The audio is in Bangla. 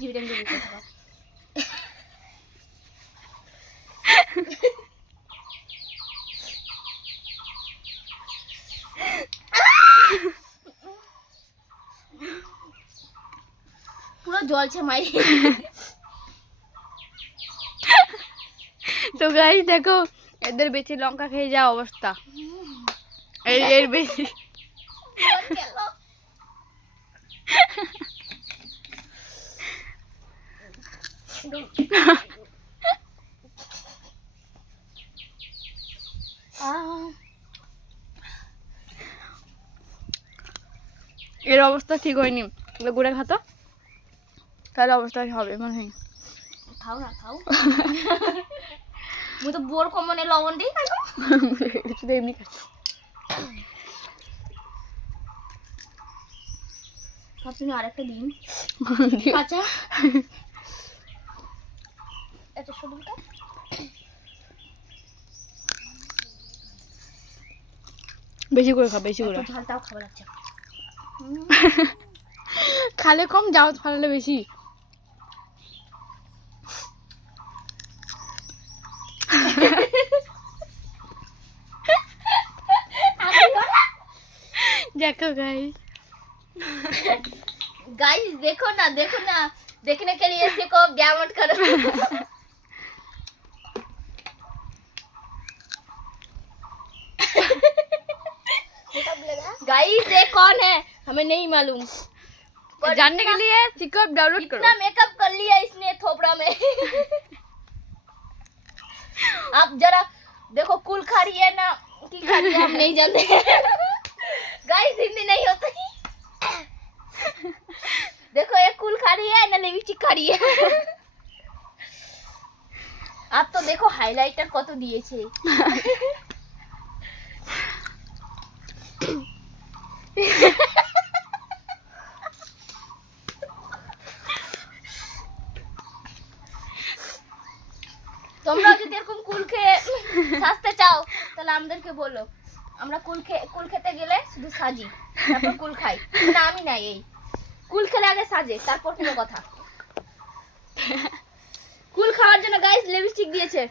জিভে টেনে বসে থাকা। পুরো জলছে মাই। তো গাইস দেখো এদের বেশি লঙ্কা খেয়ে যা অবস্থা, এর বেশি। এর অবস্থা ঠিক হয়নি, গুড়ে খাতো তাহলে অবস্থা হবে মনে হয়। খাও না খাও। মুই তো বোর কমনে লবণ দিই খাইবো। শুধু এমনি খাচ্ছি। ভাবছি আরেকটা ডিম কাঁচা এটা শুধুটা বেশি করে খা, বেশি করে। ঝালটাও খাবার লাগছে। খালে কম, যাও ফালালে বেশি। देखो गाइस, गाइस देखो ना देखने के लिए इसी को क्या मत करो। गाइस ये कौन है हमें नहीं मालूम, जानने के लिए सिकअप डाउनलोड करो। इतना मेकअप कर लिया इसने थोपड़ा में। आप जरा देखो कुल खा रही है ना की खा रही है हम नहीं जानते। गाइस हिंदी नहीं होता ही। देखो ये कुल खा रही है ना लिपस्टिक खा रही है। आप तो देखो हाइलाइटर কত দিয়েছে। তোমরা যদি এরকম কুল খেয়ে সাজতে চাও তাহলে আমাদেরকে বলো, আমরা কুল খেতে গেলে শুধু সাজি তারপর কুল খাই না। আমি নাই, এই কুল খেলে আগে সাজে তারপর কোনো কথা। কুল খাওয়ার জন্য গাইস লিপস্টিক দিয়েছে।